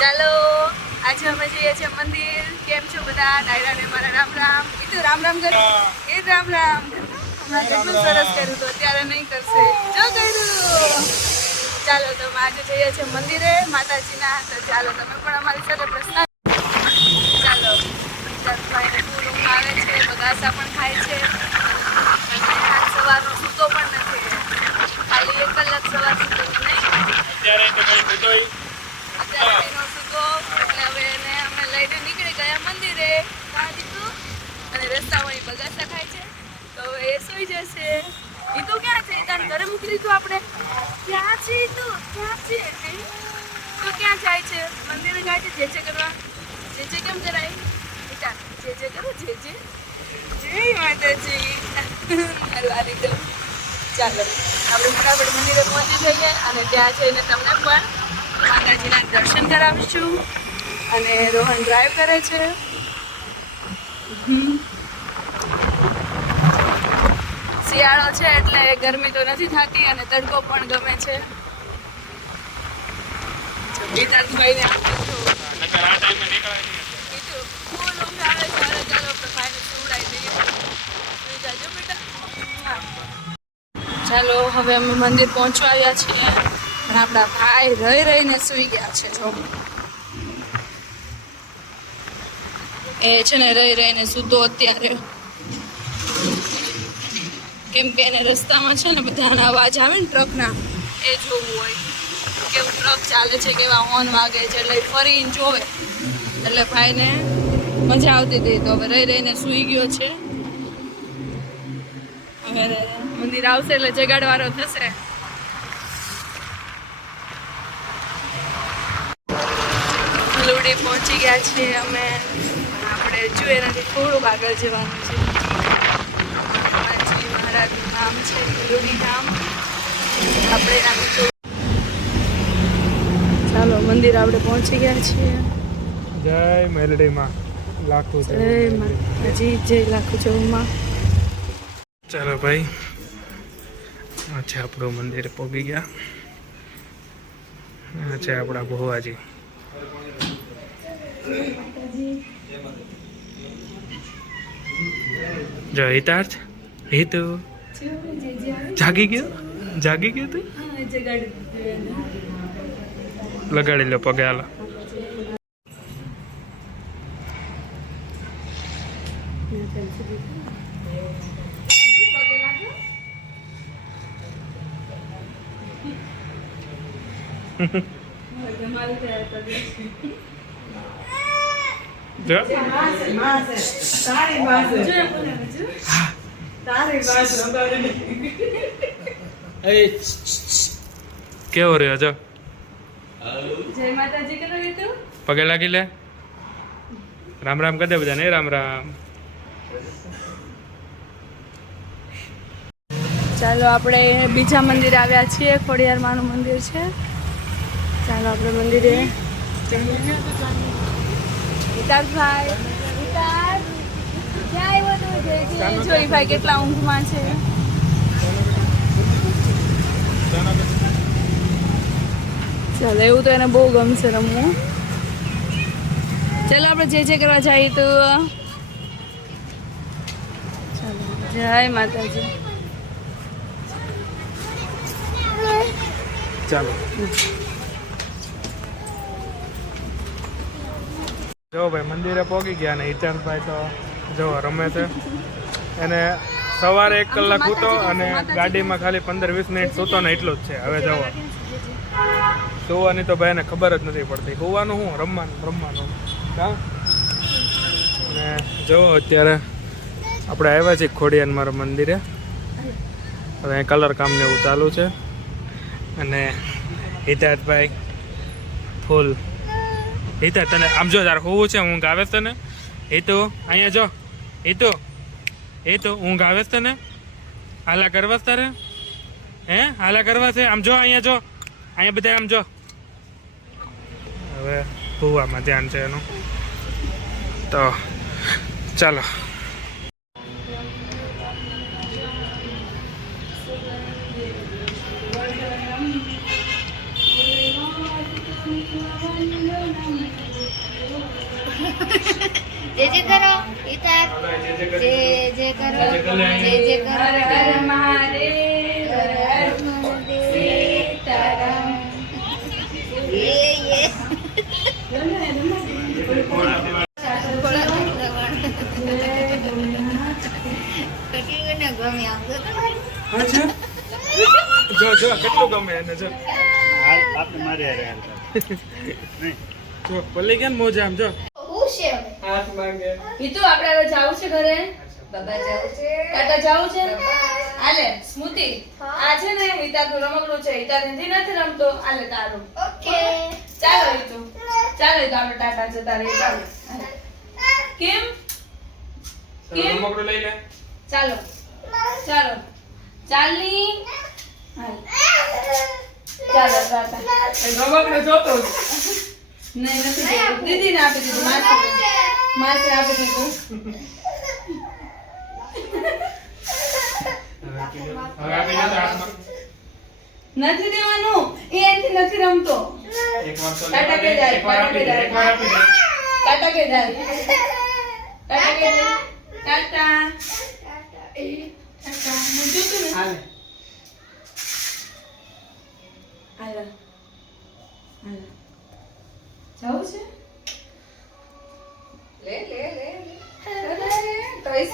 ચાલો આજે અમે જઈએ છીએ મંદિર. કેમ છો બધા? ડાયરાને મારા રામ રામ. એ તો રામ રામ કરે એ રામ રામ. હમણાં કેટલું સરસ કર્યું તો અત્યારે નહીં કરશે. જો કર્યું. ચાલો તમે આજે જઈએ છીએ મંદિરે માતાજીના. તો ચાલો તમે પણ અમારી સાથે પ્રસ્થાન. ચાલો ભાઈને ફૂલ ઊંઘ આવે છે, બગાસા પણ ખાય છે અને આજ સવારનો સૂતો પણ નથી. ખાલી 1 કલાક સવાર સૂતો નહીં. અત્યારે એનો સૂતો એટલે હવે એને અમે લઈને નીકળી ગયા મંદિરે. અને રસ્તામાં એ બગાસા ખાય છે તો હવે એ સૂઈ જશે. એ તો ક્યાં છે? તારે ઘરે મૂકી દીધું આપણે. ક્યાં છે તું? ક્યાં છે તો? ક્યાં જાય છે? મંદિરે જાય છે જે કરવા. જે કેમ કરાય? જે કરો જે જય માતાજી. હલવા દીધો. ચાલો આપણે ફટાફટ મંદિરે પહોંચી જઈએ અને ત્યાં જઈને તમને પણ માતાજીના દર્શન કરાવીશું. અને રોહન ડ્રાઈવ કરે છે. શિયાળો છે એટલે ગરમી તો નથી થતી અને તડકો પણ ગમે છે. ગીતાભાઈને ચાલો હવે અમે મંદિર પહોંચવા આવ્યા છીએ અને આપણા ભાઈ રહીને સૂઈ ગયા છે. જો એ છે ને રહીને સૂતો અત્યારે. કેમ કે એને રસ્તામાં છે ને બધાના અવાજ આવે ને ટ્રકના, એ જોવું હોય કેવું ટ્રક ચાલે છે, કેવા હોર્ન વાગે છે, એટલે ફરીને જોવે. એટલે ભાઈને મજા આવતી હતી તો હવે રહીને સૂઈ ગયો છે. હવે મંદિર આવશે એટલે જગાડવાનો થશે. લોડી પહોંચી ગયા છીએ અમે. આપણે જો એનાથી થોડુંક આગળ જવાનું છે. મહારાજનું નામ છે લોડી ધામ. આપણે ચાલો મંદિર આપણે પહોંચી ગયા છીએ. જય મેલડીમાં લાખો જય માતાજી. જય લાખો ચૌમાં. ચાલો ભાઈ, આ છે આપણું મંદિર પહોંચી ગયા. આ છે આપણા ભુવાજી. જો હિતાર્થ, હિતુ જાગી ગયો તું? લગાડી લો પગે. હાલો કેવો રહ્યો? જો જય માતાજી કરો તું. પગે લાગી લે. રામ રામ કરી દે બધા. નહીં રામ રામ. ચાલો આપણે બીજા મંદિરે આવ્યા છીએ. ખોડિયાર માનું મંદિર છે. ચાલો આપણે મંદિરે. વિકાસભાઈ જોઈ ભાઈ કેટલા ઊંઘમાં છે. ચાલો એવું તો એને બહુ ગમશે રમવું. ચાલો આપણે જે કરવા જઈએ તો. ચાલો જય માતાજી. ચાલો જો ભાઈ મંદિરે પહોંચી ગયા ને હિતાર્થભાઈ તો જો રમે છે. એને સવારે 1 કલાક સૂતો અને ગાડીમાં ખાલી 15-20 મિનિટ સૂતો ને એટલું જ છે. હવે જવો સુવાની તો ભાઈને ખબર જ નથી પડતી. સુવાનું શું, રમવાનું. હા અને જો અત્યારે આપણે આવ્યા છીએ ખોડિયાર મારા મંદિરે. હવે કલર કામ ને એવું ચાલુ છે અને હિતાર્થભાઈ ફૂલ. હિતાર્થ તને આમ જો તારે હોવું છે, ઊંઘ આવે છે તને? હિતુ અહીંયા જો. હિતુ ઊંઘ આવે છે તને? હાલા કરવા તારે? હે હાલા કરવા છે? આમ જો અહીંયા જો. અહીંયા બધા આમ જો. હવે હોવામાં ધ્યાન છે એનું. તો ચાલો Thank you. જે જે કરો ઈતાર જે જે કરો જે જે કરો હર હર મહાદેવ હર હર સીતારામ. એ કેટલી ને ગમે આમ તો હા છે જો જો કેટલું ગમે એને જો આપણે મારે જો પલ્લી કેમ મોજા આમ જો હું છે હાથ માંગે હિતુ આપણે હવે જાવું છે ઘરે. બાબા જાવ છે ટાટા જાવું છે. આલે સ્મૃતિ આ છે ને હિતાનું રમકડું છે. હિતા નથી રમતો. આલે તારું. ઓકે ચાલો હિતુ ચાલો હિતુ આપણે ટાટા જતા રહીએ. ચાલો કેમ કેમ? રમકડું લઈ લે ચાલો ચાલો ચાલની હાલ. ચાલો ટાટા. રમકડું જોતો જ. નહીં નથી જોતું. દીદીને આપી દીધું. માસી આપી દીધું. હવે આપી દે તો હાથમાં નથી દેવાનું. એ એનથી નથી રમતો. એક વાર તો ટાટા કે લેવા દે, જાય, એક વાર આપી દે, એક વાર આપી દે. ટાટા કે જાય. ટાટા કે જાય. ટાટા. ટાટા. હું જોતું ને. હાલે હાલો. હાલો. જાવું છે? લે લે લે લે. ટોયસ